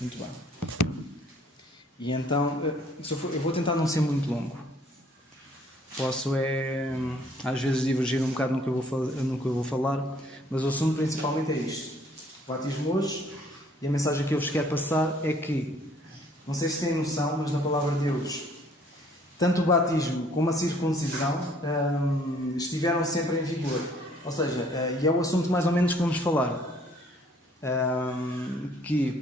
Muito bem. E então, eu vou tentar não ser muito longo. Posso às vezes divergir um bocado no que eu vou falar, mas o assunto principalmente é isto. O batismo hoje, e a mensagem que eu vos quero passar é que, não sei se têm noção, mas na palavra de Deus, tanto o batismo como a circuncisão estiveram sempre em vigor. Ou seja, e é o assunto mais ou menos que vamos falar.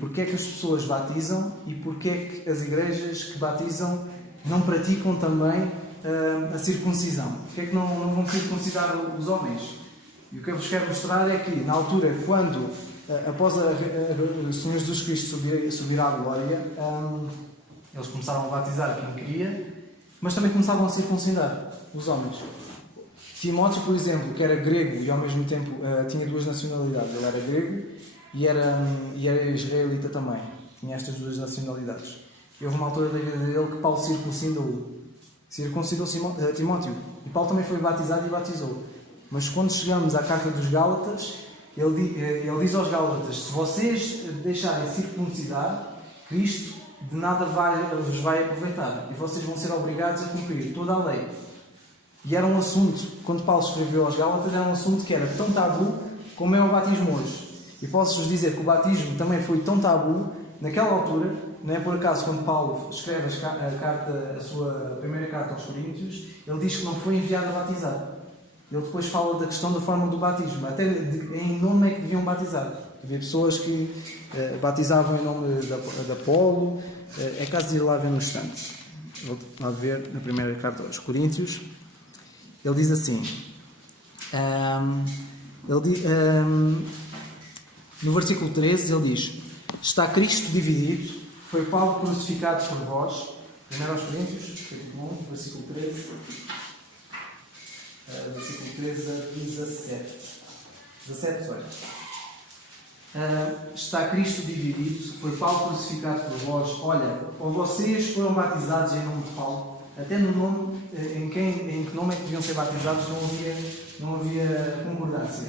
Porque é que as pessoas batizam e porque é que as igrejas que batizam não praticam também a circuncisão? Porque é que não vão circuncidar os homens? E o que eu vos quero mostrar é que, na altura, quando, após o Senhor Jesus Cristo subir à glória, eles começaram a batizar quem queria, mas também começavam a circuncidar os homens. Timóteo, por exemplo, que era grego e ao mesmo tempo tinha duas nacionalidades. Ele era grego e era israelita também. Tinha estas duas nacionalidades. E houve uma altura da vida dele que Paulo circuncidou Timóteo. E Paulo também foi batizado e batizou. Mas quando chegamos à carta dos Gálatas, ele diz aos Gálatas: se vocês deixarem circuncidar, Cristo de nada vos vai aproveitar. E vocês vão ser obrigados a cumprir toda a lei. E era um assunto, quando Paulo escreveu aos Gálatas, era um assunto que era tão tabu como é o batismo hoje. E posso-vos dizer que o batismo também foi tão tabu naquela altura. Não é por acaso, quando Paulo escreve a sua primeira carta aos Coríntios, ele diz que não foi enviado a batizar. Ele depois fala da questão da forma do batismo, até em nome é que deviam batizar. Havia pessoas que batizavam em nome de Apolo. É caso de ir lá ver no instante. Vou lá ver na primeira carta aos Coríntios. Ele diz assim, no versículo 13, ele diz: está Cristo dividido, foi Paulo crucificado por vós. 1 aos Coríntios, capítulo 1, versículo 13. Versículo 13 a 17. 17, olha. Está Cristo dividido, foi Paulo crucificado por vós. Olha, ou vocês foram batizados em nome de Paulo, até no nome em que nome é que deviam ser batizados não havia concordância.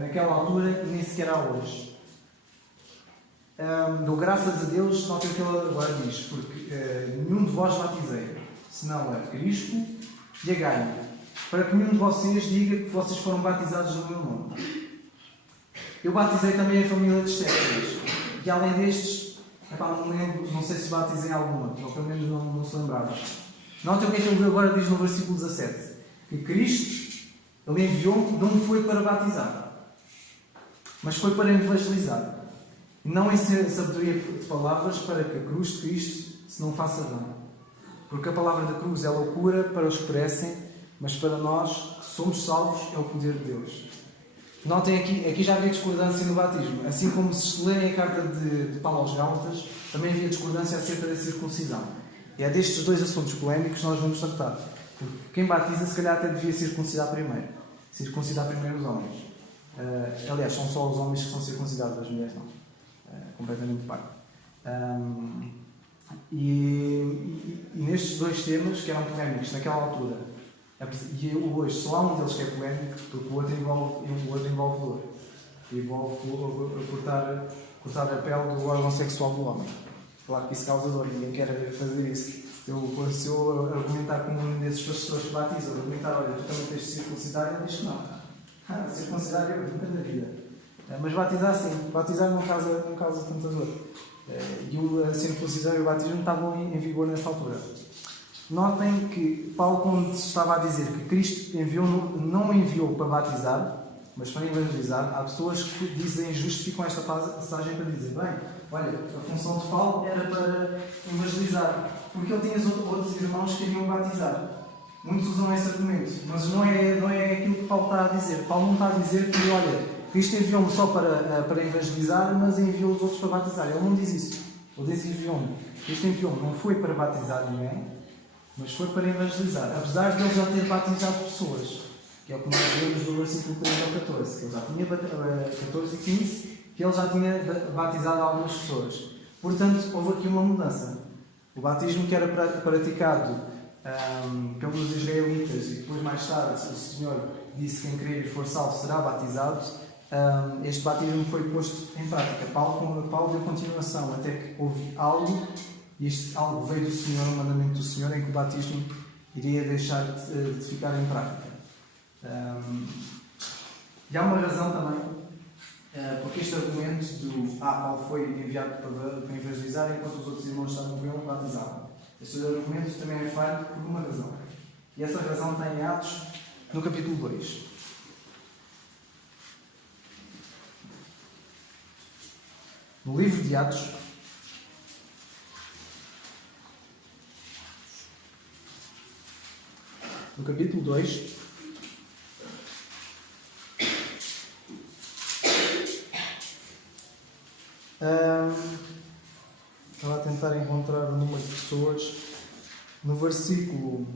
Naquela altura e nem sequer há hoje. Dou graças a Deus, notem o que ele agora diz, porque nenhum de vós batizei, senão a Cristo e a Gaio, para que nenhum de vocês diga que vocês foram batizados no meu nome. Eu batizei também a família de Estéfanas, e além destes, não me lembro, não sei se batizei alguma, ou pelo menos não se lembrava. Notem o que é que ele agora diz no versículo 17, que Cristo, ele enviou-me, não foi para batizar, mas foi para evangelizar. E não em sabedoria de palavras, para que a cruz de Cristo se não faça dano. Porque a palavra da cruz é loucura para os que perecem, mas para nós que somos salvos é o poder de Deus. Notem aqui já havia discordância no batismo. Assim como se lerem a carta de Paulo aos Gálatas, também havia discordância acerca da circuncisão. E é destes dois assuntos polémicos que nós vamos tratar. Porque quem batiza, se calhar, até devia circuncidar primeiro. Circuncidar primeiro os homens. Aliás, são só os homens que são circuncidados, as mulheres não. Completamente pago. E nestes dois temas, que eram polémicos naquela altura, e hoje só há um deles que é polémico, porque o outro envolve dor. Envolve cortar a pele do órgão sexual do homem. Claro que isso causa dor, ninguém quer fazer isso. Se eu argumentar com um desses pastores que batizam, argumentar: olha, tu também tens de circuncidar, ele diz que não. Circuncidar é nunca da vida. Mas batizar sim, batizar não causa tanta dor. E a circuncisão e o batismo estavam em vigor nesta altura. Notem que Paulo, quando estava a dizer que Cristo não enviou para batizar, mas para evangelizar, há pessoas que dizem, justificam esta passagem para dizer: bem, olha, a função de Paulo era para evangelizar, porque ele tinha outros irmãos que iriam batizar. Muitos usam esse argumento, mas não é aquilo que Paulo está a dizer. Paulo não está a dizer que, olha, Cristo enviou-me só para evangelizar, mas enviou os outros para batizar. Ele não diz isso. Ele diz: enviou-me. Cristo enviou-me, não foi para batizar ninguém, mas foi para evangelizar. Apesar de ele já ter batizado pessoas, que é o que nós vemos no versículo 13 ao 14, que ele já tinha 14 e 15, que ele já tinha batizado algumas pessoas. Portanto, houve aqui uma mudança. O batismo que era praticado pelos israelitas, e depois mais tarde o Senhor disse: quem crer e for salvo será batizado, este batismo foi posto em prática. Paulo deu continuação até que houve algo, e este algo veio do Senhor, um mandamento do Senhor, em que o batismo iria deixar de ficar em prática. E há uma razão também, porque este argumento do Paulo foi enviado para evangelizar enquanto os outros irmãos estavam com ele batizavam. Este argumento também é falho por uma razão. E essa razão está em Atos, no capítulo 2. No livro de Atos, no capítulo 2, estava a tentar encontrar o número de pessoas no versículo.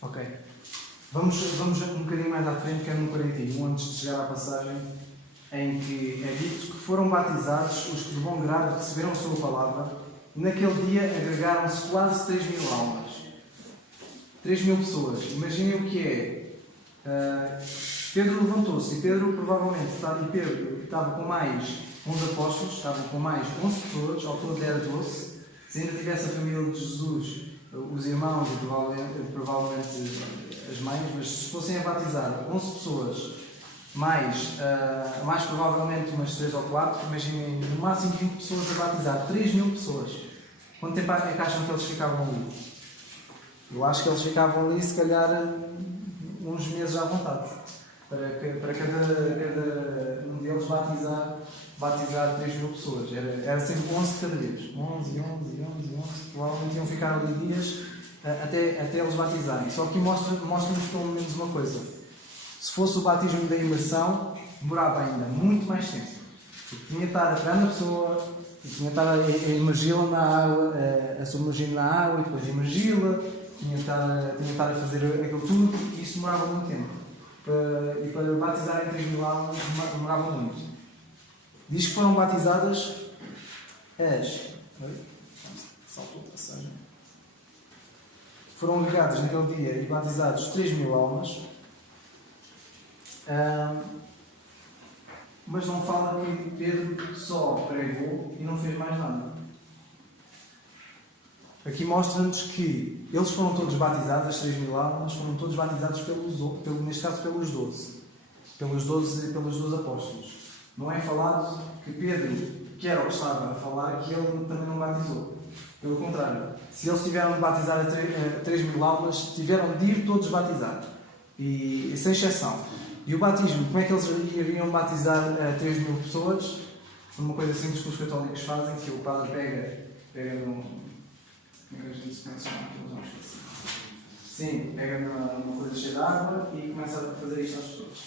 Ok. Vamos um bocadinho mais à frente, que é no 41, antes de chegar à passagem em que é dito que foram batizados os que de bom grado receberam a sua palavra, e naquele dia agregaram-se quase 3.000 almas. 3.000 pessoas. Imaginem o que é. Pedro levantou-se, e Pedro provavelmente estava com mais 11 apóstolos, estava com mais 11 pessoas, ao todo era 12. Se ainda tivesse a família de Jesus, os irmãos e provavelmente as mães, mas se fossem a batizar 11 pessoas, mais provavelmente umas 3 ou 4, imaginem no máximo 20 pessoas a batizar, 3.000 pessoas. Quanto tempo é que acham que eles ficavam ali? Eu acho que eles ficavam ali se calhar uns meses à vontade, para cada um deles batizar 3.000 pessoas. Era sempre 11 de cada vez. 11, provavelmente iam ficar ali dias até eles batizarem. Só que mostra-nos pelo menos uma coisa. Se fosse o batismo da imersão, demorava ainda muito mais tempo. Porque tinha de estar a pegar na pessoa, tinha de estar a imergi-la na água, a submergir na água e depois imergi-la, tinha de estar a fazer aquilo tudo, e isso demorava muito tempo. E para batizarem 3.000 almas demorava muito. Diz que foram batizadas saltou a passagem. Foram agregados naquele dia e batizados 3.000 almas. Mas não fala que Pedro só pregou e não fez mais nada. Aqui mostra-nos que eles foram todos batizados, as 3.000 almas, foram todos batizados neste caso pelos 12. Pelos 12 apóstolos. Não é falado que Pedro, que era o que estava a falar, que ele também não batizou. Pelo contrário, se eles tiveram de batizar a 3.000 almas, tiveram de ir todos batizar. E sem exceção. E o batismo, como é que eles iriam batizar 3.000 pessoas? Uma coisa simples que os católicos fazem, que o padre pega num... Como é que a gente se chama? Sim, pega numa coisa cheia de água e começa a fazer isto às pessoas.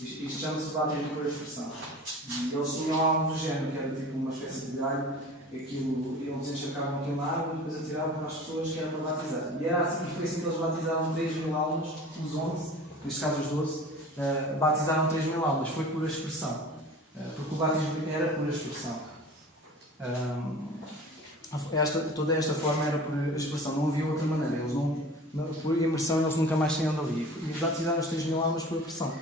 Isto chama-se batismo por aspersão. E eles tinham algo do género, que era tipo uma espécie de galho, aquilo, eles encharcavam aquilo na água e depois atiravam para as pessoas que eram para batizar. E foi assim que eles batizaram 3.000 almas, os 11, neste caso os 12, batizaram 3.000 almas. Foi por aspersão. Porque o batismo era por aspersão. Toda esta forma era por aspersão, não havia outra maneira. Eles por imersão eles nunca mais saíam dali. E batizaram as 3.000 almas por aspersão.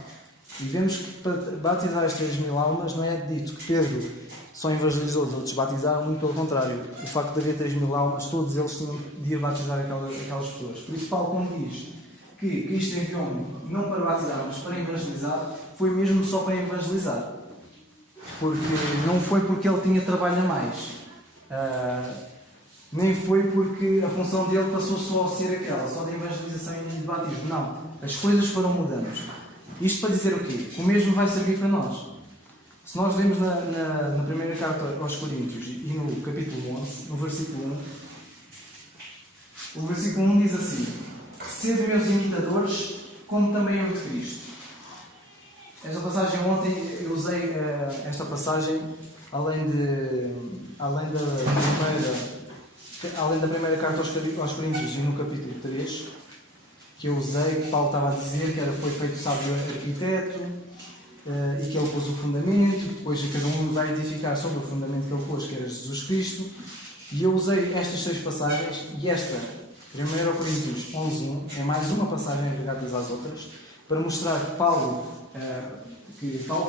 E vemos que para batizar as 3.000 almas não é dito que Pedro só evangelizou, os outros batizaram, muito pelo contrário. O facto de haver 3.000 almas, todos eles tinham de ir batizar aquelas pessoas. Por isso Paulo, quando diz que Cristo enviou-me não para batizar, mas para evangelizar, foi mesmo só para evangelizar. Porque não foi porque ele tinha trabalho a mais. Nem foi porque a função dele passou só a ser aquela, só de evangelização e de batismo. Não. As coisas foram mudando. Isto para dizer o quê? O mesmo vai servir para nós. Se nós lemos na primeira carta aos Coríntios e no capítulo 11, no versículo 1, o versículo 1 diz assim: sede meus imitadores, como também eu de Cristo. Esta passagem, ontem eu usei esta passagem além da primeira carta aos Coríntios e no capítulo 3, que eu usei, que Paulo estava a dizer que foi feito sábio arquiteto, e que ele pôs o fundamento, depois cada um vai edificar sobre o fundamento que ele pôs, que era Jesus Cristo. E eu usei estas 6 passagens, e esta, 1 Coríntios 11:1, é mais uma passagem agregadas às outras, para mostrar que Paulo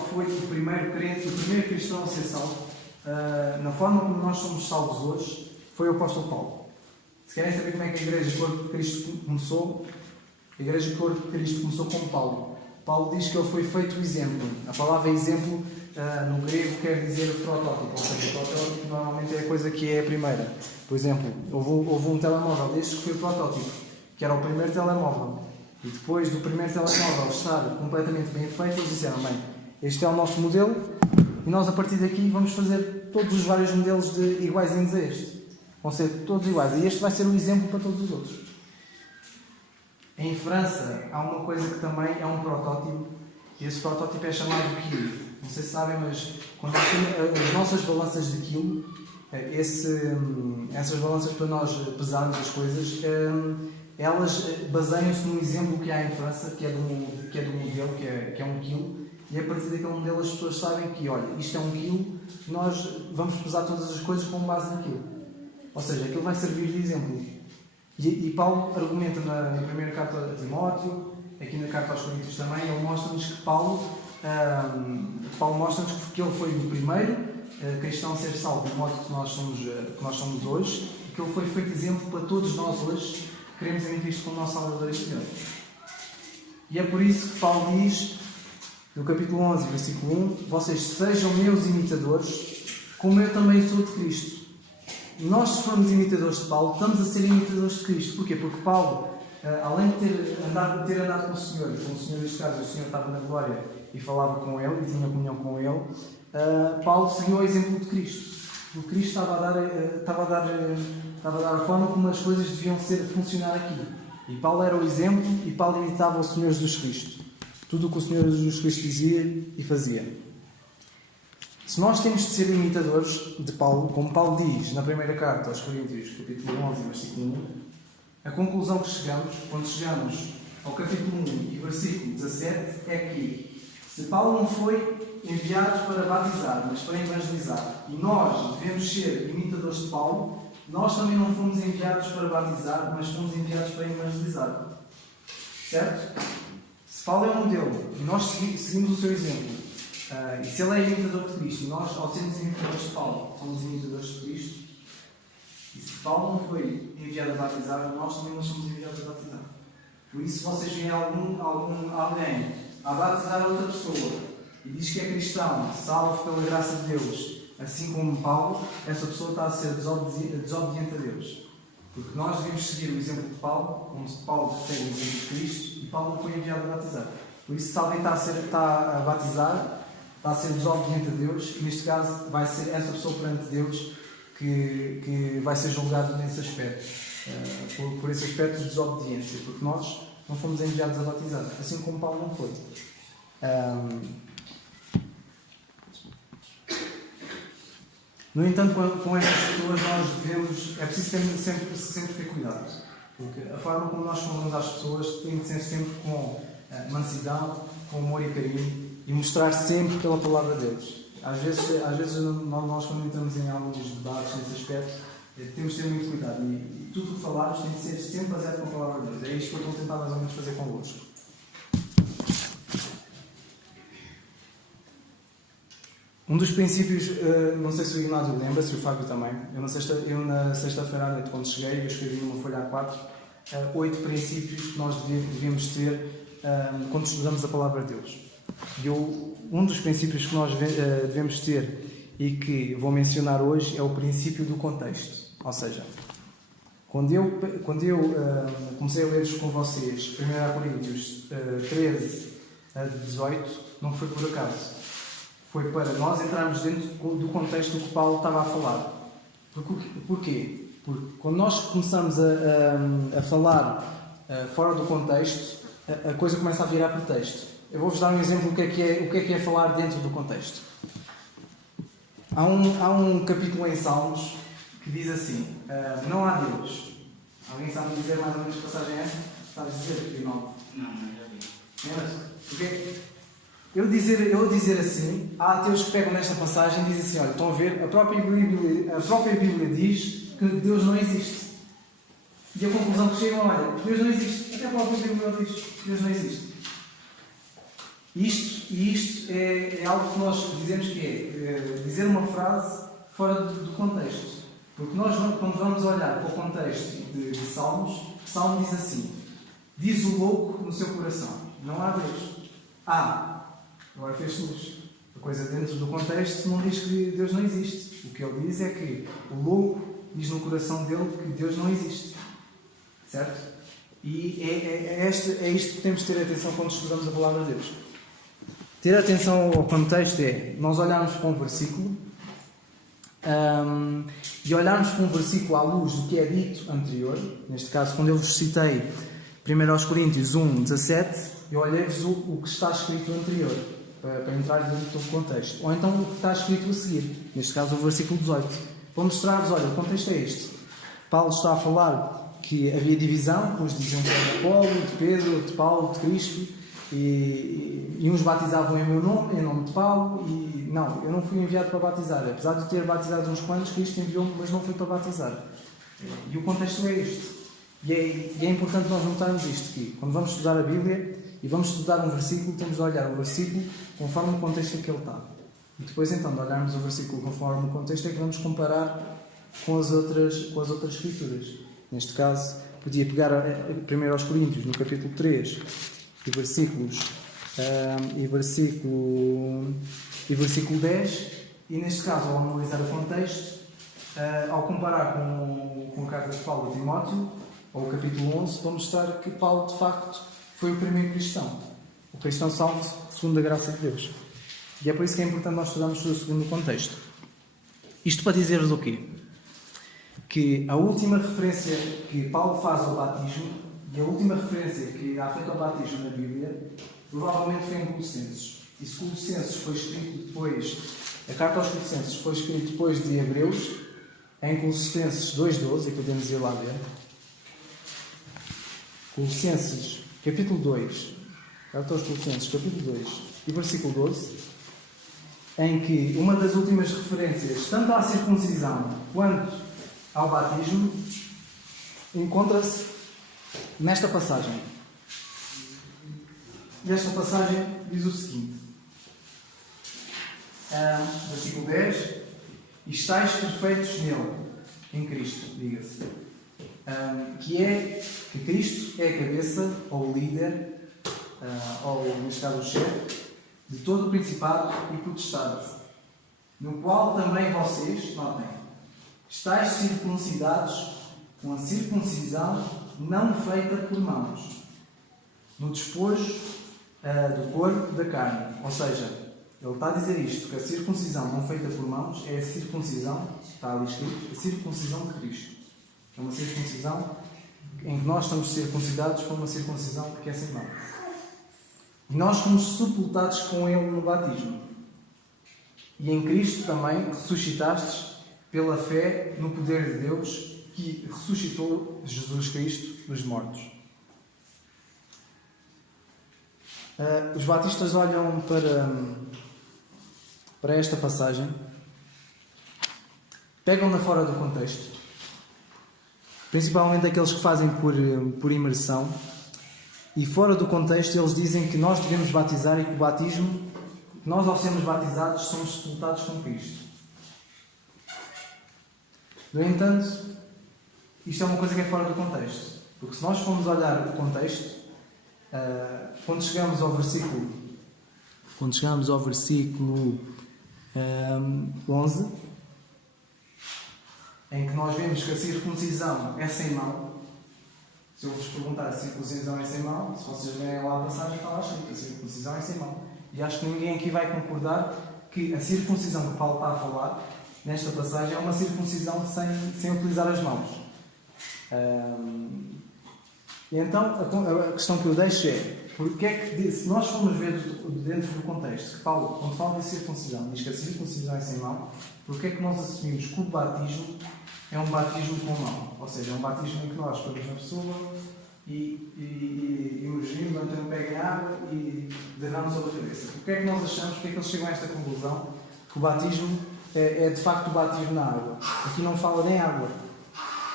foi o primeiro crente, o primeiro cristão a ser salvo, na forma como nós somos salvos hoje, foi o apóstolo Paulo. Se querem saber como é que a Igreja Corpo de Cristo começou, a Igreja Corpo de Cristo começou com Paulo. Paulo diz que ele foi feito exemplo. A palavra exemplo, no grego, quer dizer protótipo. Ou seja, o protótipo normalmente é a coisa que é a primeira. Por exemplo, houve um telemóvel destes que foi o protótipo, que era o primeiro telemóvel. E depois do primeiro telemóvel estar completamente bem feito, eles disseram: bem, este é o nosso modelo e nós a partir daqui vamos fazer todos os vários modelos iguaizinhos a este. Vão ser todos iguais. E este vai ser o exemplo para todos os outros. Em França há uma coisa que também é um protótipo, e esse protótipo é chamado quilo. Não sei se sabem, mas quando nós temos as nossas balanças de quilo, essas balanças para nós pesarmos as coisas, elas baseiam-se num exemplo que há em França, que é do modelo, que é 1 quilo, e a partir daquele modelo as pessoas sabem que, olha, isto é 1 quilo, nós vamos pesar todas as coisas com base naquilo. Ou seja, aquilo vai servir de exemplo. E Paulo argumenta na primeira carta a Timóteo, aqui na carta aos Coríntios também, ele mostra-nos que Paulo mostra-nos que ele foi o primeiro cristão a ser salvo, de modo que nós somos hoje, e que ele foi feito exemplo para todos nós hoje, que queremos em Cristo como nosso Salvador e Senhor. E é por isso que Paulo diz, no capítulo 11, versículo 1, vocês sejam meus imitadores, como eu também sou de Cristo. Nós, se formos imitadores de Paulo, estamos a ser imitadores de Cristo. Porquê? Porque Paulo, além de ter andado com o Senhor, e com o Senhor, neste caso, o Senhor estava na glória e falava com ele, e tinha comunhão com ele, Paulo seguiu o exemplo de Cristo. O Cristo estava a dar a forma como as coisas deviam funcionar aqui. E Paulo era o exemplo, e Paulo imitava o Senhor Jesus Cristo. Tudo o que o Senhor Jesus Cristo dizia e fazia. Se nós temos de ser imitadores de Paulo, como Paulo diz na primeira carta aos Coríntios, capítulo 11, versículo 1, a conclusão que chegamos, quando chegamos ao capítulo 1 e versículo 17, é que se Paulo não foi enviado para batizar, mas para evangelizar, e nós devemos ser imitadores de Paulo, nós também não fomos enviados para batizar, mas fomos enviados para evangelizar. Certo? Se Paulo é um modelo e nós seguimos o seu exemplo, e se ele é imitador de Cristo, e nós, ao sermos imitadores de Paulo, somos imitadores de Cristo, e se Paulo não foi enviado a batizar, nós também não somos enviados a batizar. Por isso, se vocês veem alguém a batizar outra pessoa e diz que é cristão, salvo pela graça de Deus, assim como Paulo, essa pessoa está a ser desobediente a Deus. Porque nós devemos seguir o exemplo de Paulo, como Paulo segue o exemplo de Cristo, e Paulo não foi enviado a batizar. Por isso, se alguém está a batizar, está a ser desobediente a Deus, e neste caso vai ser essa pessoa perante Deus que vai ser julgado nesse aspecto, por esse aspecto de desobediência, porque nós não fomos enviados a batizar, assim como Paulo não foi. No entanto, com estas pessoas é preciso sempre ter cuidado, porque a forma como nós falamos às pessoas tem de ser sempre com mansidão, com amor e carinho, e mostrar sempre pela palavra de Deus. Às vezes nós quando entramos em alguns debates nesse aspecto, temos de ter muito cuidado, e tudo o que falarmos tem de ser sempre baseado na palavra de Deus. É isto que eu estou a tentar mais ou menos fazer convosco. Um dos princípios, não sei se o Ignásio lembra, se o Fábio também, eu na sexta-feira à noite, quando cheguei, eu escrevi numa folha A4 8 princípios que nós devemos ter quando estudamos a palavra de Deus. E um dos princípios que nós devemos ter e que vou mencionar hoje é o princípio do contexto. Ou seja, quando eu comecei a ler com vocês 1 Coríntios 13 a 18, não foi por acaso. Foi para nós entrarmos dentro do contexto do que Paulo estava a falar. Porquê? Porque quando nós começamos a falar fora do contexto, a coisa começa a virar pretexto. Eu vou-vos dar um exemplo do que é falar dentro do contexto. Há um capítulo em Salmos que diz assim: não há Deus. Alguém sabe dizer mais ou menos que passagem é essa? Sabe dizer? Não, já vi. Porquê? Eu dizer assim, há ateus que pegam nesta passagem e dizem assim, olha, estão a ver, a própria Bíblia diz que Deus não existe. E a conclusão que chegam, olha, Deus não existe. Até a própria Bíblia diz que Deus não existe. Isto é algo que nós dizemos que é dizer uma frase fora do contexto. Porque nós, quando vamos olhar para o contexto de Salmos, o Salmo diz assim, diz o louco no seu coração, não há Deus. Agora fez luz. A coisa dentro do contexto não diz que Deus não existe. O que ele diz é que o louco diz no coração dele que Deus não existe. Certo? E é isto que temos de ter atenção quando estudamos a palavra de Deus. Ter atenção ao contexto é nós olharmos para um versículo e olharmos para um versículo à luz do que é dito anterior. Neste caso, quando eu vos citei 1 Coríntios 1:17, eu olhei-vos o que está escrito anterior, para entrar dentro do contexto. Ou então o que está escrito a seguir, neste caso o versículo 18. Vou mostrar-vos, olha, o contexto é este. Paulo está a falar que havia divisão, uns diziam que era de Apolo, de Pedro, de Paulo, de Cristo, e uns batizavam em meu nome, em nome de Paulo, e não, eu não fui enviado para batizar. Apesar de ter batizado uns quantos, Cristo enviou-me, mas não fui para batizar. E o contexto é este. E é importante nós notarmos isto, que quando vamos estudar a Bíblia e vamos estudar um versículo, temos de olhar o versículo conforme o contexto em que ele está. E depois então de olharmos o versículo conforme o contexto é que vamos comparar com as outras escrituras. Neste caso, podia pegar 1 Coríntios, no capítulo 3, e versículo 10, e neste caso, ao analisar o contexto, ao comparar com a carta de Paulo a Timóteo, ou o capítulo 11, vamos mostrar que Paulo, de facto, foi o primeiro cristão. O cristão salvo segundo a graça de Deus. E é por isso que é importante nós estudarmos o segundo contexto. Isto para dizer-vos o quê? Que a última referência que Paulo faz ao batismo, e a última referência que há feito ao batismo na Bíblia, provavelmente foi em Colossenses. E se Colossenses foi escrito depois, a carta aos Colossenses foi escrita depois de Hebreus, em Colossenses 2:12, e podemos ir lá ver. Colossenses, capítulo 2, carta aos Colossenses, capítulo 2, e versículo 12, em que uma das últimas referências, tanto à circuncisão quanto ao batismo, encontra-se nesta passagem. E esta passagem diz o seguinte, versículo 10, e estáis perfeitos nele, em Cristo, diga-se, que Cristo é a cabeça, ou o líder, ou neste caso o chefe, de todo o principado e potestade, no qual também vocês, notem, estáis circuncidados com a circuncisão não feita por mãos, no despojo do corpo da carne. Ou seja, ele está a dizer isto, que a circuncisão não feita por mãos é a circuncisão, está ali escrito, a circuncisão de Cristo. É uma circuncisão em que nós estamos circuncidados por uma circuncisão que é sem mão. E nós fomos sepultados com Ele no batismo. E em Cristo também ressuscitastes pela fé no poder de Deus que ressuscitou Jesus Cristo dos mortos. Os batistas olham para esta passagem, pegam-na fora do contexto, principalmente aqueles que fazem por imersão, e fora do contexto eles dizem que nós devemos batizar e que o batismo, nós ao sermos batizados, somos sepultados com Cristo. No entanto, isto é uma coisa que é fora do contexto, porque se nós formos olhar o contexto, quando chegamos ao versículo 11, em que nós vemos que a circuncisão é sem mão. Se eu vos perguntar se a circuncisão é sem mão, se vocês lerem lá a passagem, está lá escrito, a circuncisão é sem mão. E acho que ninguém aqui vai concordar que a circuncisão que Paulo está a falar nesta passagem é uma circuncisão sem utilizar as mãos. E então a questão que eu deixo é, porque é que, se nós formos ver dentro do contexto que Paulo, quando fala de circuncisão, diz que a circuncisão é sem mão, porque é que nós assumimos que o batismo é um batismo com mão? Ou seja, é um batismo em que nós pegamos na pessoa e emergindo, então pega em água e derrama sobre a cabeça. O que é que nós achamos? Porque é que eles chegam a esta conclusão? Que o batismo é de facto o batismo na água. Aqui não fala nem água.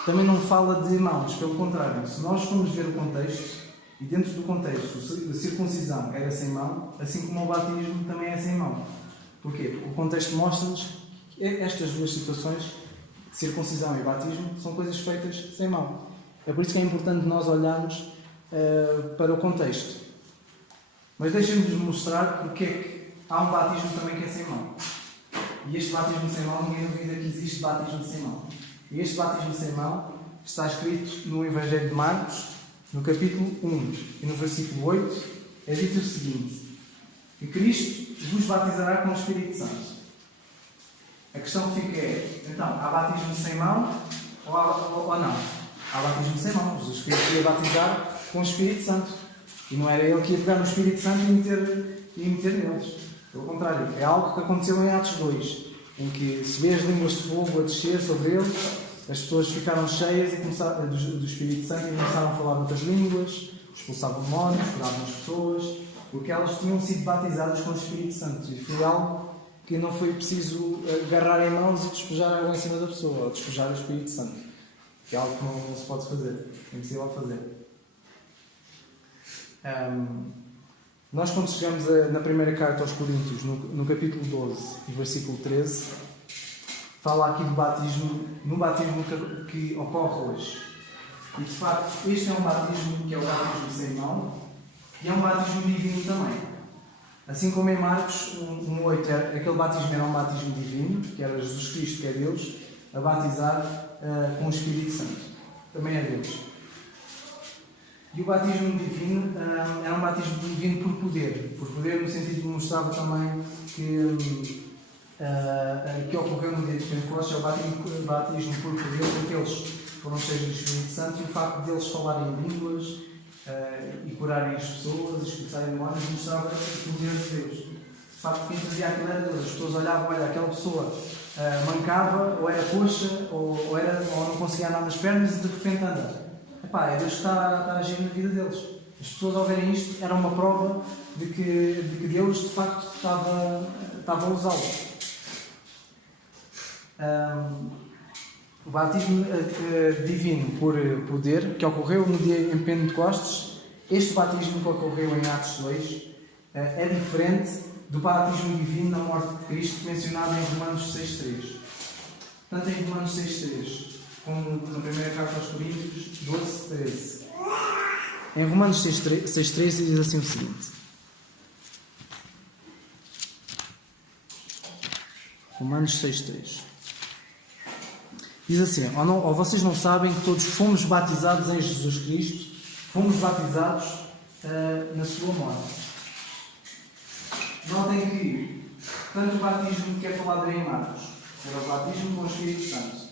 Também não fala de mãos, pelo contrário. Se nós formos ver o contexto, e dentro do contexto a circuncisão era sem mão, assim como o batismo também é sem mão. Porquê? Porque o contexto mostra-nos que estas duas situações, circuncisão e batismo, são coisas feitas sem mão. É por isso que é importante nós olharmos para o contexto. Mas deixem-nos mostrar porque é que há um batismo também que é sem mão. E este batismo sem mão, ninguém duvida que existe batismo sem mão. E este batismo sem mão está escrito no Evangelho de Marcos, no capítulo 1 e no versículo 8, é dito o seguinte: que Cristo vos batizará com o Espírito Santo. A questão que fica é, então, há batismo sem mão ou não? Há batismo sem mão. Jesus Cristo ia batizar com o Espírito Santo. E não era ele que ia pegar no Espírito Santo e meter neles. Pelo contrário, é algo que aconteceu em Atos 2, em que se vê as línguas de fogo a descer sobre eles, as pessoas ficaram cheias do Espírito Santo e começaram a falar outras línguas, expulsavam demónios, curavam as pessoas, porque elas tinham sido batizadas com o Espírito Santo. E foi algo que não foi preciso agarrar em mãos e despejar água em cima da pessoa, ou despejar o Espírito Santo. Que é algo que não se pode fazer, é impossível fazer. Nós, quando chegamos na primeira carta aos Coríntios, no capítulo 12 e versículo 13, fala aqui do batismo, no batismo que ocorre hoje. E de facto, este é um batismo que é o batismo sem mão e é um batismo divino também. Assim como em Marcos 1:8, aquele batismo era um batismo divino, que era Jesus Cristo, que é Deus, a batizar com o Espírito Santo. Também é Deus. E o batismo divino era um batismo divino por poder. Por poder no sentido de mostrar também que ocorreu no dia de Pentecostes, é o batismo por poder, porque eles foram cheios do Espírito Santo e o facto de eles falarem em línguas e curarem as pessoas, expulsarem demónios, mostrava o poder de Deus. De facto, quem fazia aquilo era Deus. As pessoas olhavam, olha, aquela pessoa mancava, ou era coxa, ou não conseguia andar nas pernas e de repente anda. Epá, é Deus que está a agir na vida deles. As pessoas ao verem isto era uma prova de que Deus de facto estava a usá-los. O batismo divino por poder, que ocorreu no dia em Pentecostes, este batismo que ocorreu em Atos 2 é diferente do batismo divino na morte de Cristo mencionado em Romanos 6.3. Tanto em Romanos 6.3 como na primeira carta aos Coríntios 12.13. Em Romanos 6.13 diz assim o seguinte: Romanos 6.3 diz assim: ou vocês não sabem que todos fomos batizados em Jesus Cristo, fomos batizados na sua morte. Notem que tanto o batismo que é falado em Marcos era o batismo com o Espírito Santo,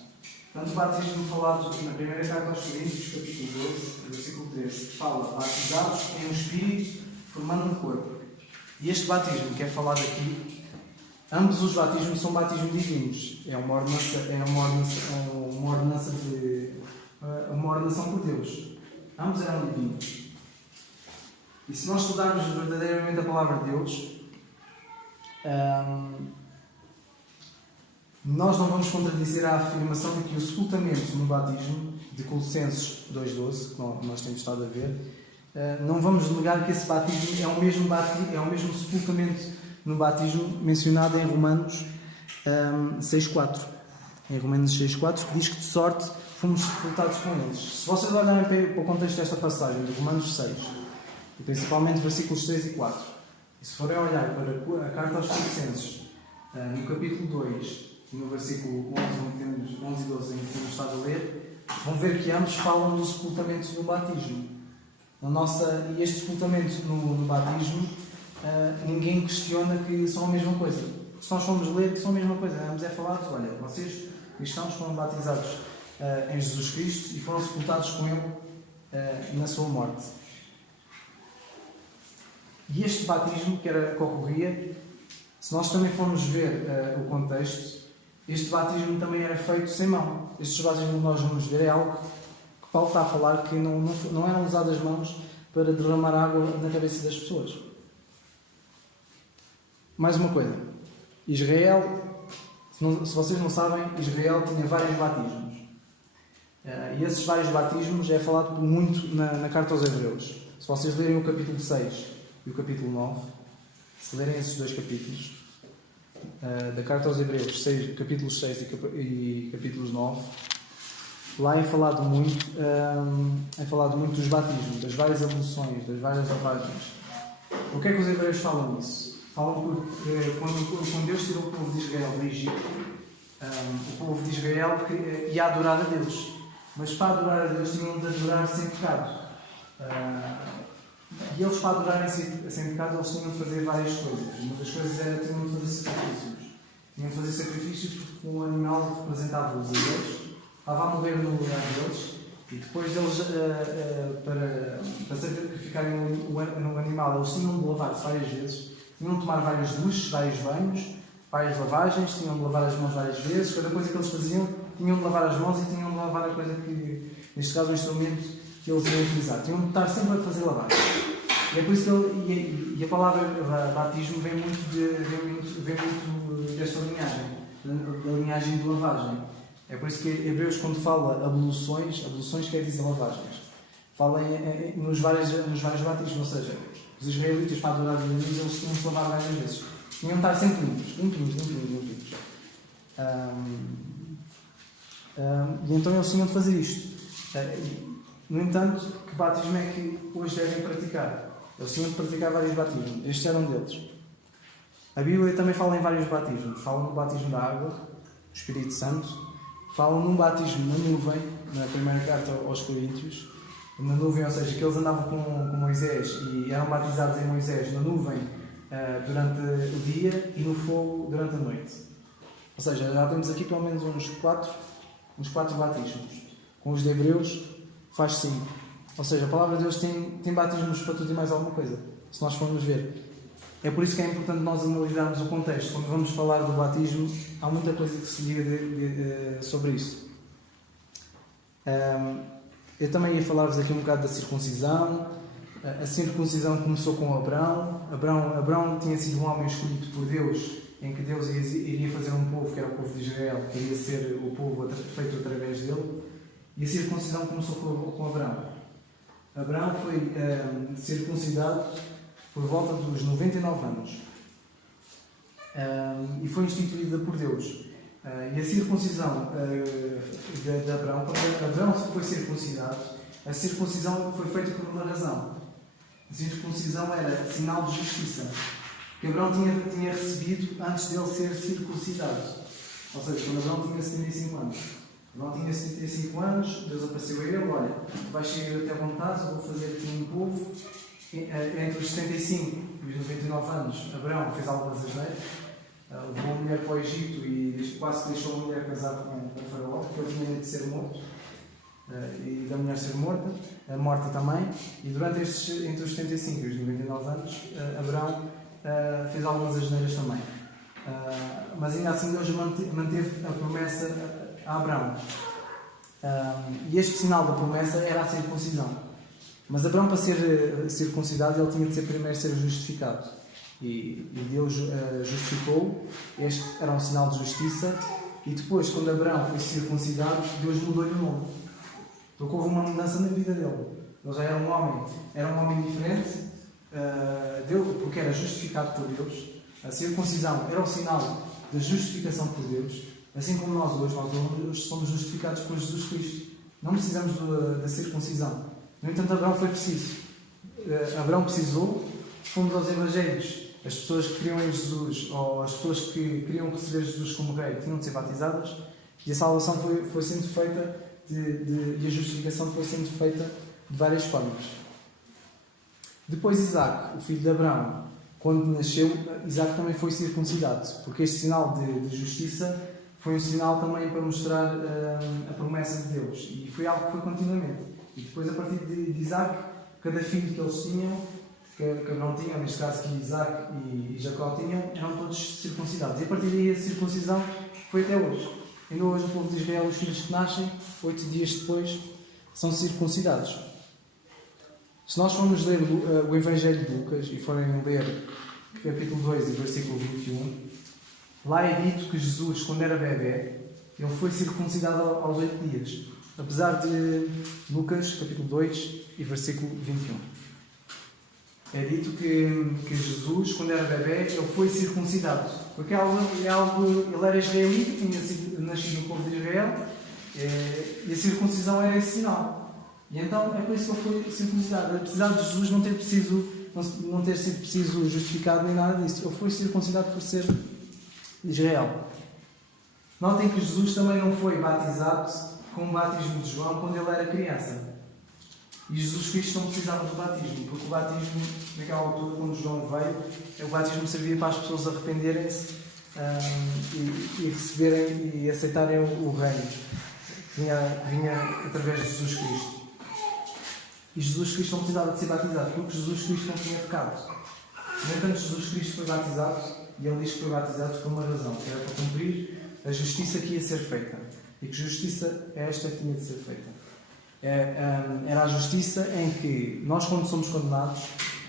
tanto o batismo falado na primeira carta aos Coríntios, capítulo 12, versículo 13, que fala batizados em um Espírito formando um corpo. E este batismo que é falado aqui, ambos os batismos são batismos divinos. É uma ordenação por Deus. Ambos eram divinos. E se nós estudarmos verdadeiramente a palavra de Deus, nós não vamos contradizer a afirmação de que o sepultamento no batismo de Colossenses 2.12, que nós temos estado a ver, não vamos negar que esse batismo é o mesmo sepultamento no batismo mencionado em Romanos 6.4. Em Romanos 6.4, que diz que de sorte fomos sepultados com eles. Se vocês olharem para o contexto desta passagem de Romanos 6, e principalmente versículos 3 e 4, e se forem olhar para a carta aos Colossenses, no capítulo 2, e no versículo 11 e 12, em que temos estado a ler, vão ver que ambos falam do sepultamento no batismo. E este sepultamento no batismo, ninguém questiona que são a mesma coisa. Se nós formos ler, que são a mesma coisa. Ambos é falado, olha, vocês cristãos foram batizados em Jesus Cristo e foram sepultados com Ele na sua morte. E este batismo que ocorria, se nós também formos ver o contexto, este batismo também era feito sem mão. Este batismo que nós vamos ver é algo que Paulo está a falar que não eram usadas mãos para derramar água na cabeça das pessoas. Mais uma coisa. Israel, se vocês não sabem, Israel tinha vários batismos. E esses vários batismos é falado muito na carta aos Hebreus. Se vocês lerem o capítulo 6 e o capítulo 9, se lerem esses dois capítulos, da carta aos Hebreus, capítulos 6 e capítulos 9, lá é falado muito dos batismos, das várias evoluções, das várias lavagens. O que é que os Hebreus falam nisso? Falam porque quando Deus tirou o povo de Israel do Egito, o povo de Israel ia adorar a Deus. Mas para adorar a Deus tinham de adorar sem pecado. E eles, para adorarem sem pecado, eles tinham de fazer várias coisas. Uma das coisas era tinham de fazer sacrifícios. Tinham de fazer sacrifícios porque um animal que representava-os a Deus estava a morrer no lugar deles. E depois eles, para sacrificarem o animal, eles tinham de lavar-se várias vezes. Tinham de tomar vários duches, vários banhos, várias lavagens, tinham de lavar as mãos várias vezes. Cada coisa que eles faziam, tinham de lavar as mãos e tinham de lavar a coisa que, neste caso, o instrumento que eles iam utilizar. Tinham de estar sempre a fazer lavagem. E é por isso que a palavra batismo vem muito desta linhagem, da linhagem de lavagem. É por isso que Hebreus, quando fala abluções quer dizer lavagens. Fala nos vários batismos, ou seja, os israelitas, para adorar a Deus, eles tinham de se lavar várias vezes. Tinham de estar sempre limpinhos. E então eles tinham de fazer isto. No entanto, que batismo é que hoje devem praticar? Eles tinham de praticar vários batismos. Este era um deles. A Bíblia também fala em vários batismos. Fala no batismo da água, do Espírito Santo. Fala num batismo na nuvem, na primeira carta aos Coríntios. Na nuvem, ou seja, que eles andavam com Moisés e eram batizados em Moisés na nuvem durante o dia e no fogo durante a noite. Ou seja, já temos aqui pelo menos uns quatro batismos. Com os de Hebreus faz 5. Ou seja, a palavra de Deus tem batismos para tudo e mais alguma coisa, se nós formos ver. É por isso que é importante nós analisarmos o contexto. Quando vamos falar do batismo, há muita coisa que se diga sobre isso. Eu também ia falar-vos aqui um bocado da circuncisão. A circuncisão começou com Abraão. Abraão tinha sido um homem escolhido por Deus, em que Deus iria fazer um povo, que era o povo de Israel, que iria ser o povo feito através dele. E a circuncisão começou com Abraão. Abraão foi circuncidado por volta dos 99 anos. E foi instituída por Deus. E a circuncisão de Abraão, quando Abraão foi circuncidado, a circuncisão foi feita por uma razão. A circuncisão era sinal de justiça, que Abraão tinha recebido antes dele ser circuncidado. Ou seja, quando Abraão tinha 75 anos. Abraão tinha 75 anos, Deus apareceu a ele: olha, vais sair até vontade, vou fazer-te um povo. Entre os 75 e os 99 anos, Abraão fez algumas asneiras, levou a mulher para o Egito e quase deixou a mulher casar com o faraó, porque ele tinha medo de ser morto, e da mulher ser morta também. E entre os 75 e os 99 anos, Abraão fez algumas asneiras também. Mas ainda assim Deus manteve a promessa a Abraão. E este sinal da promessa era a circuncisão. Mas Abraão, para ser circuncidado, ele tinha de primeiro ser justificado. E Deus justificou. Este era um sinal de justiça. E depois, quando Abraão foi circuncidado, Deus mudou-lhe o nome. Porque houve uma mudança na vida dele. Ele já era um homem diferente, porque era justificado por Deus. A circuncisão era o sinal da justificação por Deus. Assim como nós hoje somos justificados por Jesus Cristo. Não precisamos da circuncisão. No entanto, Abraão foi preciso. Abraão precisou. Fomos aos Evangelhos. As pessoas que criam em Jesus, ou as pessoas que queriam receber Jesus como rei, tinham de ser batizadas. E a salvação foi sendo feita, e a justificação foi sendo feita de várias formas. Depois Isaac, o filho de Abraão, quando nasceu, Isaac também foi circuncidado. Porque este sinal de justiça foi um sinal também para mostrar a promessa de Deus. E foi algo que foi continuamente. E depois, a partir de Isaac, cada filho que eles tinham, que Abraão tinha, neste caso que Isaac e Jacó tinham, eram todos circuncidados. E a partir daí a circuncisão foi até hoje. Ainda hoje o povo de Israel, os filhos que nascem, 8 dias depois, são circuncidados. Se nós formos ler o Evangelho de Lucas e forem ler capítulo 2 e versículo 21, lá é dito que Jesus, quando era bebê, ele foi circuncidado aos 8 dias. Apesar de Lucas, capítulo 2 e versículo 21. É dito que Jesus, quando era bebê, ele foi circuncidado. Porque ele era israelita, tinha nascido no povo de Israel, e a circuncisão era esse sinal. E então é por isso que ele foi circuncidado. Apesar de Jesus não ter sido preciso justificado nem nada disso, ele foi circuncidado por ser de Israel. Notem que Jesus também não foi batizado com o batismo de João quando ele era criança. E Jesus Cristo não precisava do batismo, porque o batismo, naquela altura, quando João veio, o batismo servia para as pessoas arrependerem-se e receberem e aceitarem o reino que vinha através de Jesus Cristo. E Jesus Cristo não precisava de ser batizado, porque Jesus Cristo não tinha pecado. No entanto, Jesus Cristo foi batizado, e ele diz que foi batizado por uma razão, que era para cumprir a justiça que ia ser feita. E que justiça é esta que tinha de ser feita. Era a justiça em que nós, quando somos condenados,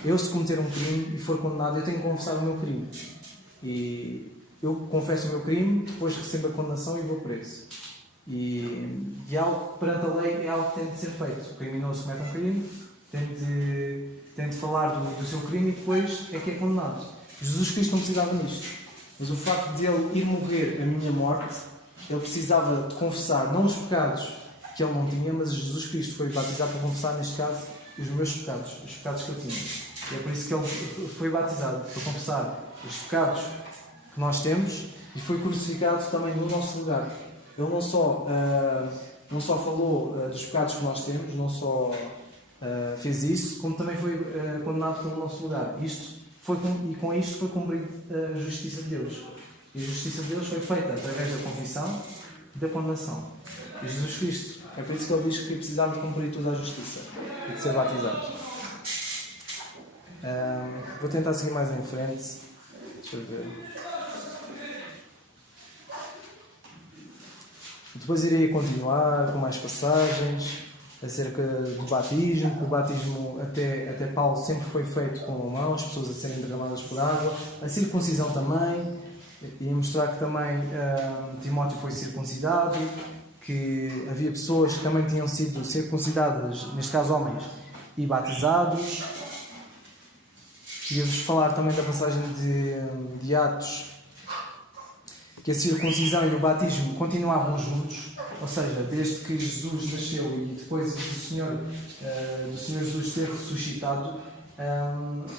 eu, se cometer um crime e for condenado, eu tenho que confessar o meu crime. E eu confesso o meu crime, depois recebo a condenação e vou preso. E algo perante a lei é algo que tem de ser feito. O criminoso comete um crime, tem de falar do seu crime e depois é que é condenado. Jesus Cristo não precisava disto. Mas o facto de ele ir morrer a minha morte, ele precisava de confessar, não os pecados que ele não tinha, mas Jesus Cristo foi batizado para confessar, neste caso, os meus pecados, os pecados que eu tinha. E é por isso que ele foi batizado, para confessar os pecados que nós temos, e foi crucificado também no nosso lugar. Ele não só falou dos pecados que nós temos, não só fez isso, como também foi condenado pelo nosso lugar. E com isto foi cumprida a justiça de Deus. E a justiça de Deus foi feita através da confissão e da condenação. E Jesus Cristo, é por isso que ele diz que precisava de cumprir toda a justiça e de ser batizado. Vou tentar seguir mais em frente. Deixa eu ver. Depois irei continuar com mais passagens acerca do batismo. O batismo até Paulo sempre foi feito com a mão, as pessoas a serem derramadas por água. A circuncisão também. E mostrar que também Timóteo foi circuncidado, que havia pessoas que também tinham sido circuncidadas, neste caso homens, e batizados. Ia-vos falar também da passagem de Atos, que a circuncisão e o batismo continuavam juntos, ou seja, desde que Jesus nasceu e depois do Senhor Jesus ter ressuscitado,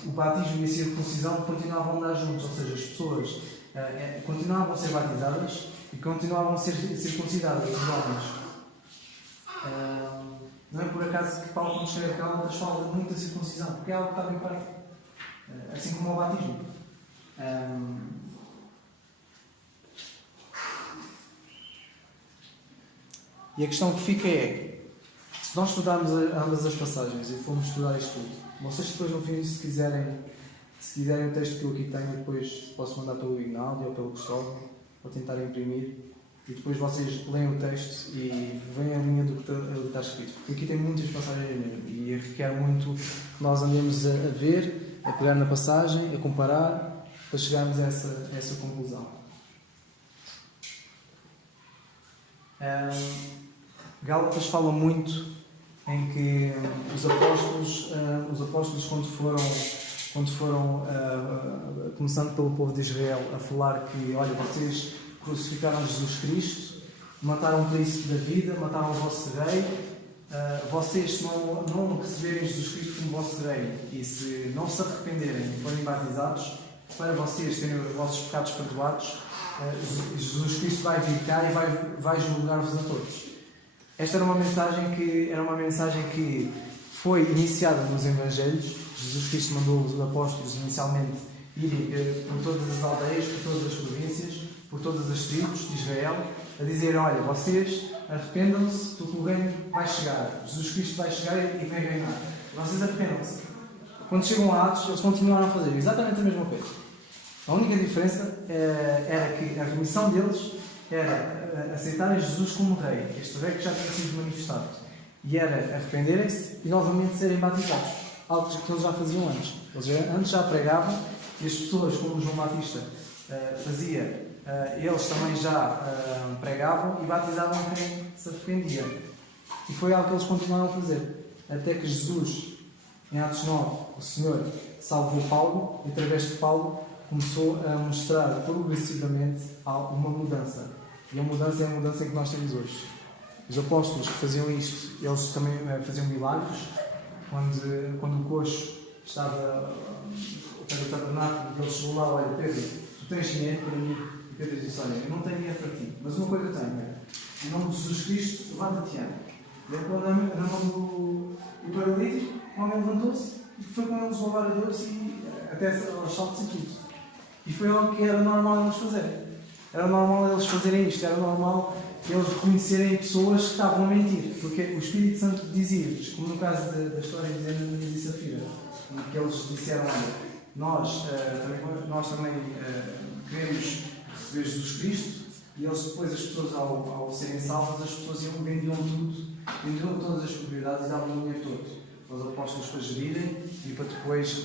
o batismo e a circuncisão continuavam a andar juntos, ou seja, as pessoas continuavam a ser batizadas e continuavam a ser circuncidadas, os homens. Não é por acaso que Paulo, quando escreve Gálatas, fala de muita circuncisão, porque é algo que está bem perto, assim como o batismo. E a questão que fica é, se nós estudarmos ambas as passagens e formos estudar isto tudo, vocês depois no fim, se quiserem o texto que eu aqui tenho, depois posso mandar pelo Ignaldo ou pelo Cristóvão, ou tentar imprimir, e depois vocês leem o texto e veem a linha do que está escrito. Porque aqui tem muitas passagens mesmo, e requer muito que nós andemos a ver, a pegar na passagem, a comparar, para chegarmos a essa conclusão. Gálatas fala muito em que os apóstolos quando foram começando pelo povo de Israel a falar que, olha, vocês crucificaram Jesus Cristo, mataram o príncipe da vida, mataram o vosso rei, vocês, se não receberem Jesus Cristo como vosso rei e se não se arrependerem e forem batizados, para vocês terem os vossos pecados perdoados, Jesus Cristo vai vir cá e vai julgar-vos a todos. Esta era uma mensagem que foi iniciada nos Evangelhos. Jesus Cristo mandou os apóstolos inicialmente irem por todas as aldeias, por todas as províncias, por todas as tribos de Israel, a dizer, olha, vocês arrependam-se porque o reino vai chegar. Jesus Cristo vai chegar e vem reinar. Vocês arrependam-se. Quando chegam a Atos, eles continuaram a fazer exatamente a mesma coisa. A única diferença era que a remissão deles era aceitarem Jesus como rei, este rei que já tinha sido manifestado. e era arrependerem-se e novamente serem batizados. Algo que eles já faziam antes. Eles antes já pregavam e as pessoas, como João Batista fazia, eles também já pregavam e batizavam quem se arrependia. E foi algo que eles continuaram a fazer. Até que Jesus, em Atos 9, o Senhor salvou Paulo e através de Paulo começou a mostrar progressivamente uma mudança. E a mudança é a mudança que nós temos hoje. Os apóstolos que faziam isto, eles também faziam milagres. Quando o coxo estava ao pé do tabernáculo, ele chegou lá: olha, Pedro, tu tens dinheiro para mim? E Pedro disse: olha, eu não tenho dinheiro para ti, mas uma coisa eu tenho, em nome de Jesus Cristo, levanta-te e anda. E ele, quando era o nome do paralítico, o homem levantou-se e foi com eles louvar a Deus e até aos saltos e tudo. E foi algo que era normal eles fazerem. Era normal eles fazerem isto, era normal eles reconhecerem pessoas que estavam a mentir. Porque o Espírito Santo dizia-lhes, como no caso da história de Ananias e Safira, em que eles disseram: olha, nós também queremos receber Jesus Cristo, e eles depois, as pessoas ao serem salvas, as pessoas vendiam tudo, vendiam todas as propriedades e davam o dinheiro todo aos apóstolos para gerirem e para depois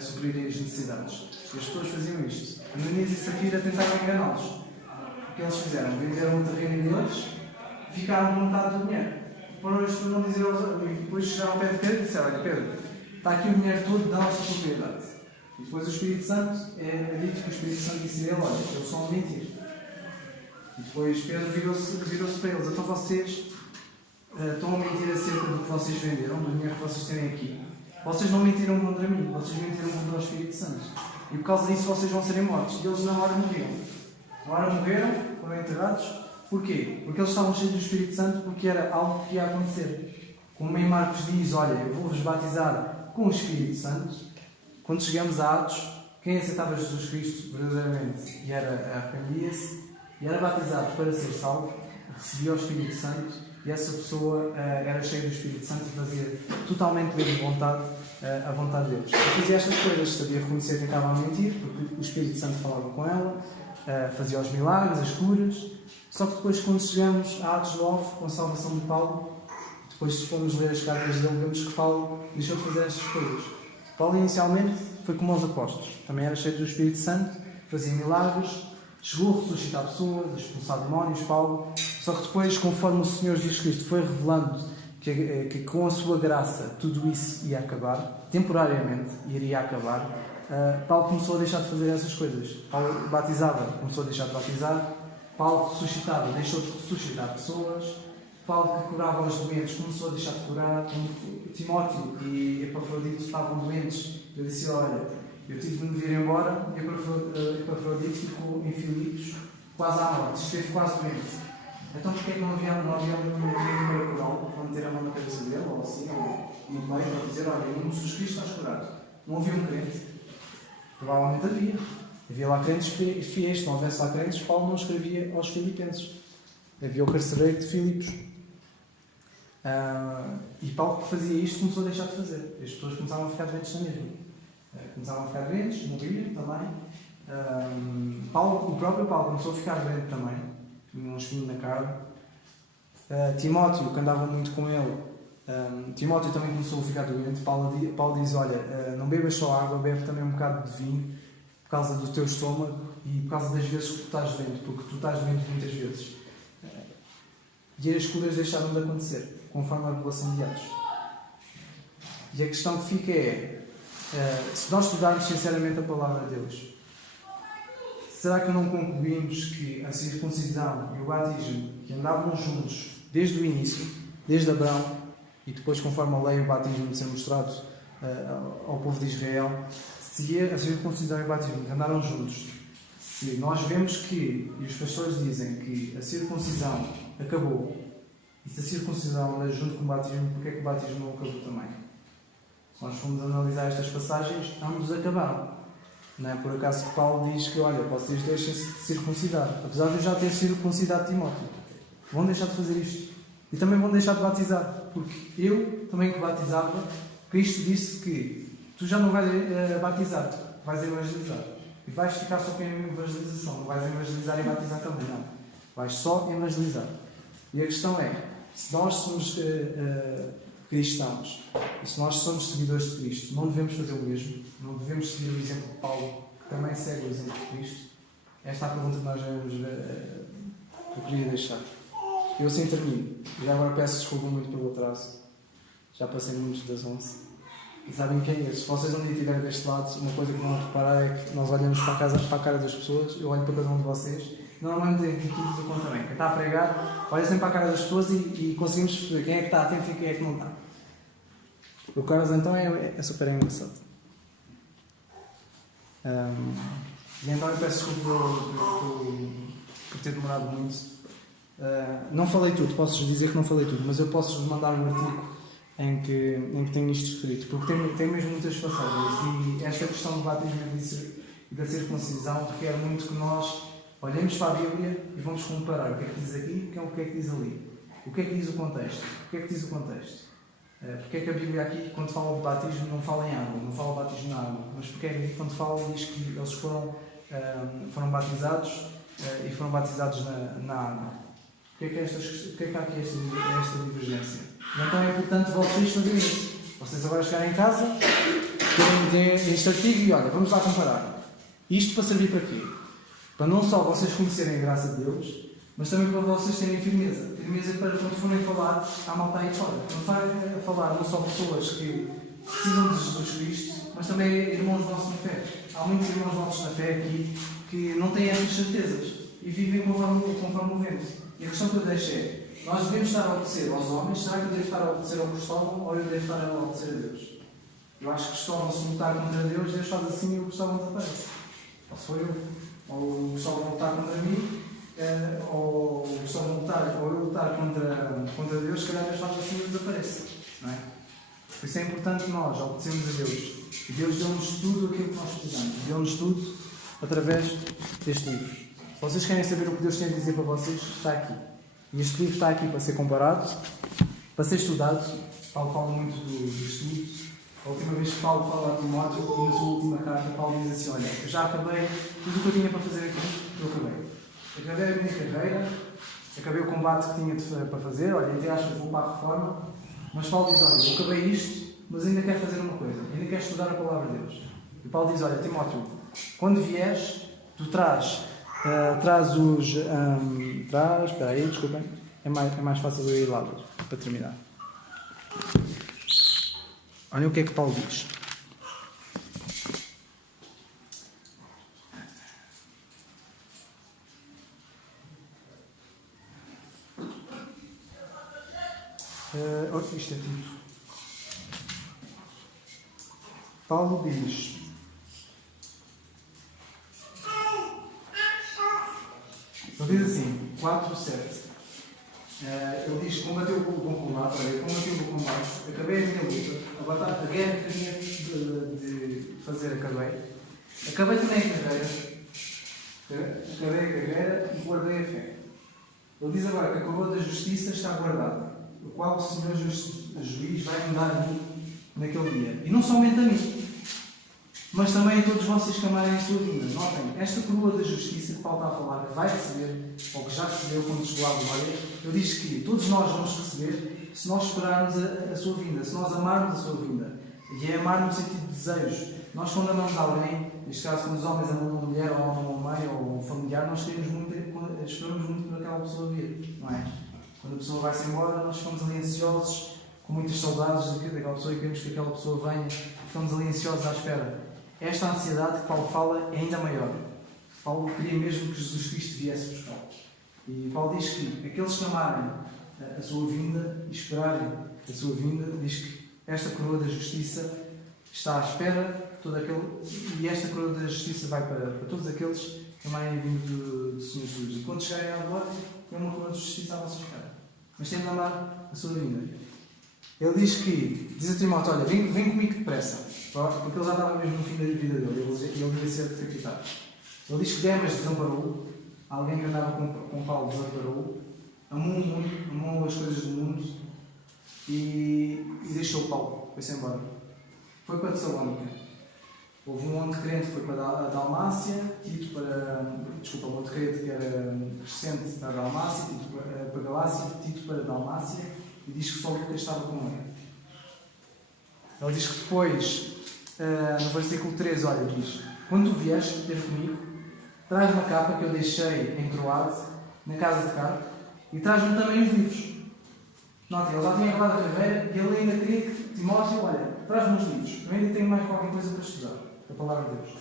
suprirem as necessidades. E as pessoas faziam isto. Ananias e Safira tentavam enganá-los. O que eles fizeram? Venderam o terreno deles e ficaram com metade do dinheiro. Foram as pessoas não dizer aos outros. E depois chegaram ao pé de Pedro e disseram: olha, Pedro, está aqui o dinheiro todo da nossa propriedade. E depois o Espírito Santo, é dito que o Espírito Santo disse a ele: olha, eles são a mentir. E depois Pedro virou-se para eles: então vocês estão a mentir acerca do que vocês venderam, do dinheiro que vocês têm aqui. Vocês não mentiram contra mim, vocês mentiram contra o Espírito Santo. E por causa disso vocês vão serem mortos. E eles na hora morreram. Na hora morreram, foram enterrados. Porquê? Porque eles estavam cheios do Espírito Santo, porque era algo que ia acontecer. Como em Marcos diz: olha, eu vou-vos batizar com o Espírito Santo. Quando chegamos a Atos, quem aceitava Jesus Cristo verdadeiramente e arrependia-se e era batizado para ser salvo, recebia o Espírito Santo. E essa pessoa era cheia do Espírito Santo e fazia totalmente de vontade a vontade de Deus. E fazia estas coisas, sabia reconhecer que estava a mentir, porque o Espírito Santo falava com ela, fazia os milagres, as curas. Só que depois, quando chegamos a Atos 9, com a salvação de Paulo, depois, se formos ler as cartas dele, vemos que Paulo deixou de fazer estas coisas. Paulo, inicialmente, foi como os apóstolos. Também era cheio do Espírito Santo, fazia milagres, chegou a ressuscitar pessoas, a expulsar demónios, Paulo. Só que depois, conforme o Senhor Jesus Cristo foi revelando que com a sua graça tudo isso ia acabar, temporariamente iria acabar, Paulo começou a deixar de fazer essas coisas. Paulo batizava, começou a deixar de batizar. Paulo ressuscitava, deixou de ressuscitar pessoas. Paulo, que curava os doentes, começou a deixar de curar. Timóteo e Epafrodito estavam doentes. Eu disse: olha, eu tive de me vir embora. E Epafrodito ficou em Filipos, quase à morte, esteve quase doente. Então porquê que não havia nenhum para curá-lo, para meter a mão na cabeça dele, ou assim, ou no meio, para dizer: olha, em nome de Jesus Cristo estás curado? Não havia um crente? Provavelmente havia. Havia lá crentes fiéis. Se não houvesse lá crentes, Paulo não escrevia aos Filipenses. Havia o carcereiro de Filipos. E Paulo, que fazia isto, começou a deixar de fazer. As pessoas começavam a ficar doentes na mesma. Começavam a ficar doentes, morriam também. O próprio Paulo começou a ficar doente também. Tinha um espinho na carne. Timóteo, que andava muito com ele, Timóteo também começou a ficar doente. Paulo diz: olha, não bebas só água, bebe também um bocado de vinho, por causa do teu estômago e por causa das vezes que tu estás doente, porque tu estás doente muitas vezes. E as curas deixaram de acontecer, conforme a revelação de Atos. E a questão que fica é, se nós estudarmos sinceramente a palavra de Deus, será que não concluímos que a circuncisão e o batismo, que andavam juntos desde o início, desde Abraão, e depois, conforme a lei, o batismo de ser mostrado ao povo de Israel, se a circuncisão e o batismo que andaram juntos, se nós vemos que, e os pastores dizem que a circuncisão acabou, e se a circuncisão anda junto com o batismo, porque é que o batismo não acabou também? Se nós formos analisar estas passagens, ambos acabaram. Não é por acaso que Paulo diz que, olha, vocês deixem-se de circuncidar, apesar de eu já ter circuncidado Timóteo. Vão deixar de fazer isto. E também vão deixar de batizar, porque eu, também que batizava, Cristo disse que tu já não vais batizar, vais evangelizar. E vais ficar só com a evangelização, não vais evangelizar e batizar também, não. Vais só evangelizar. E a questão é, Se nós somos cristãos, e se nós somos seguidores de Cristo, não devemos fazer o mesmo, não devemos seguir o exemplo de Paulo, que também segue o exemplo de Cristo. Esta é a pergunta que nós devemos eu queria deixar. Eu assim termino. E agora peço desculpa muito pelo atraso. Já passei muito das 11. E sabem quem é? Se vocês um dia estiverem deste lado, uma coisa que vão reparar é que nós olhamos para a cara das pessoas, eu olho para cada um de vocês, normalmente tem tudo do conta bem. Quem está a pregar, olha sempre para a cara das pessoas e conseguimos perceber quem é que está atento e quem é que não está. O Carlos então é super engraçado. E então eu peço desculpa por ter demorado muito. Não falei tudo, posso-vos dizer que não falei tudo, mas eu posso-vos mandar um artigo em que tenho isto escrito, porque tem mesmo muitas passagens, e esta questão do batismo e da circuncisão requer muito que nós olhemos para a Bíblia e vamos comparar o que é que diz aqui e o que é que diz ali. O que é que diz o contexto? O que é que diz o contexto? Porque é que a Bíblia aqui, quando fala de batismo, não fala em água, não fala de batismo na água, mas porque é que quando fala diz que eles foram batizados e foram batizados na água? Porque é que há aqui esta divergência? Então é importante vocês fazerem isso. Vocês agora chegarem em casa, terem este artigo e olha, vamos lá comparar. Isto para servir para quê? Para não só vocês conhecerem a graça de Deus, mas também para vocês terem firmeza. Firmeza para quando forem falar, há malta aí fora. Quando forem a falar, não só pessoas que precisam de Jesus Cristo, mas também irmãos nossos na fé. Há muitos irmãos nossos na fé aqui que não têm essas certezas e vivem conforme o vento. E a questão que eu deixo é, nós devemos estar a obedecer aos homens, será que eu devo estar a obedecer ao Cristóvão ou eu devo estar a obedecer a Deus? Eu acho que Cristóvão, se lutar contra Deus, Deus faz assim e o Cristóvão desaparece. Ou sou eu, ou o Cristóvão lutar contra mim, ou o Cristóvão lutar, ou eu lutar contra Deus, se calhar Deus faz assim e desaparece. Não é? Por isso é importante nós obedecermos a Deus. E Deus deu-nos tudo aquilo que nós precisamos. Deu-nos tudo através deste livro. Se vocês querem saber o que Deus tem a dizer para vocês, está aqui. E este livro está aqui para ser comparado, para ser estudado. Paulo fala muito do estudo. A última vez que Paulo fala a Timóteo, e na sua última carta, Paulo diz assim, olha, eu já acabei tudo o que eu tinha para fazer aqui, eu acabei. Acabei a minha carreira, acabei o combate que tinha para fazer, olha, entre aspas, vou para a reforma, mas Paulo diz, olha, eu acabei isto, mas ainda quero fazer uma coisa, ainda quero estudar a palavra de Deus. E Paulo diz, olha, Timóteo, quando vieres, tu traz os... espera aí, desculpem, é mais fácil eu ir lá, para terminar. Olhem o que é que Paulo diz. Isto é tudo. Paulo diz... Ele diz assim, 4:7. Ele diz, combateu o bom combate, olha, combati o bom combate, acabei a minha luta, a guerra que tinha de fazer, acabei também a carreira e guardei a fé. Ele diz agora que a coroa da justiça está guardada, o qual o Senhor juiz vai me dar a mim naquele dia. E não somente a mim, mas também a todos vocês que amarem a sua vida. Notem, esta coroa da justiça que Paulo está a falar, que vai receber, ou que já recebeu quando chegou à glória, ele diz que todos nós vamos receber se nós esperarmos a sua vinda, se nós amarmos a sua vinda. E é amar no sentido de desejo. Nós quando amamos alguém, neste caso quando os homens amam uma mulher, ou amam uma mãe, ou um familiar, nós esperamos muito por aquela pessoa vir, não é? Quando a pessoa vai-se embora, nós ficamos ali ansiosos, com muitas saudades daquela pessoa e queremos que aquela pessoa venha, ficamos ali ansiosos à espera. Esta ansiedade que Paulo fala é ainda maior. Paulo queria mesmo que Jesus Cristo viesse buscar. E Paulo diz que aqueles que amarem a sua vinda e esperarem a sua vinda, diz que esta coroa da justiça está à espera, e esta coroa da justiça vai para todos aqueles que amarem a vinda do Senhor Jesus. E quando chegarem à glória, é uma coroa de justiça à vossa espera. Mas tem de amar a sua vinda. Ele diz a Timóteo, olha, vem comigo depressa. Porque ele já estava mesmo no fim da vida dele, ele devia ser decapitado. Ele diz que Demas desamparou, alguém que andava com Paulo desamparou, amou o mundo, amou as coisas do mundo e deixou Paulo, foi-se embora. Foi para Tessalónica. Houve um outro crente que foi para a Dalmácia, um outro crente que era recente para a Dalmácia, Tito para a Galácia, Tito para a Dalmácia, e diz que só Lucas estava com ele. Ele diz que depois, no versículo 13, olha, diz: quando tu vieste ter comigo, traz-me a capa que eu deixei em Troade, na casa de Carpo, e traz-me também os livros. Note, ele já tinha acabado a carreira e ele ainda queria que Timóteo, olha, traz-me os livros. Eu ainda tenho mais qualquer coisa para estudar, a palavra de Deus.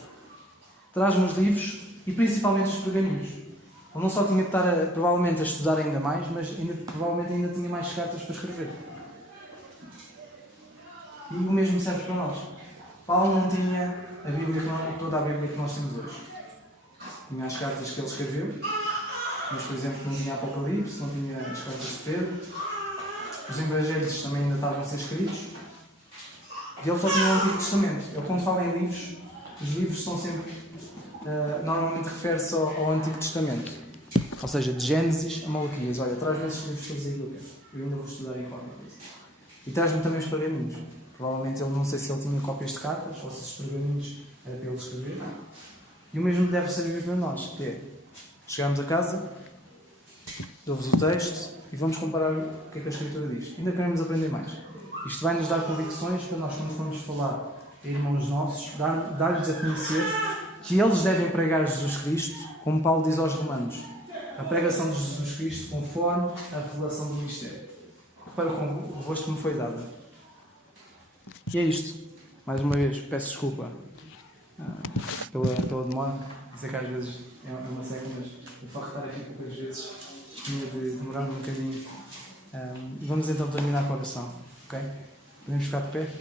Traz-me os livros e principalmente os pergaminhos. Ele não só tinha de estar, provavelmente, a estudar ainda mais, mas provavelmente ainda tinha mais cartas para escrever. E o mesmo serve para nós. Paulo não tinha a Bíblia, toda a Bíblia que nós temos hoje. Tinha as cartas que ele escreveu, mas, por exemplo, não tinha Apocalipse, não tinha as cartas de Pedro. Os evangelhos também ainda estavam a ser escritos. E ele só tinha o Antigo Testamento. Ele, quando fala em livros, os livros são sempre, normalmente refere-se ao Antigo Testamento. Ou seja, de Gênesis a Malaquias. Olha, traz-me esses livros todos aí que eu quero. Eu ainda vou estudar em qualquer coisa. E traz-me também os pergaminhos. Provavelmente ele, não sei se ele tinha cópias de cartas ou se os pergaminhos era para ele escrever. E o mesmo deve servir para nós, que é, chegamos a casa, dou-vos o texto e vamos comparar o que é que a Escritura diz. Ainda queremos aprender mais. Isto vai nos dar convicções para nós, quando formos falar a irmãos nossos, dar-lhes a conhecer que eles devem pregar Jesus Cristo, como Paulo diz aos Romanos. A pregação de Jesus Cristo conforme a revelação do mistério. Para o convosco me foi dado. E é isto. Mais uma vez, peço desculpa pela demora. Sei que às vezes é uma seca, mas vou fartar aqui poucas vezes. Tinha de demorar um bocadinho. Vamos então terminar com a oração. Ok? Podemos ficar de pé?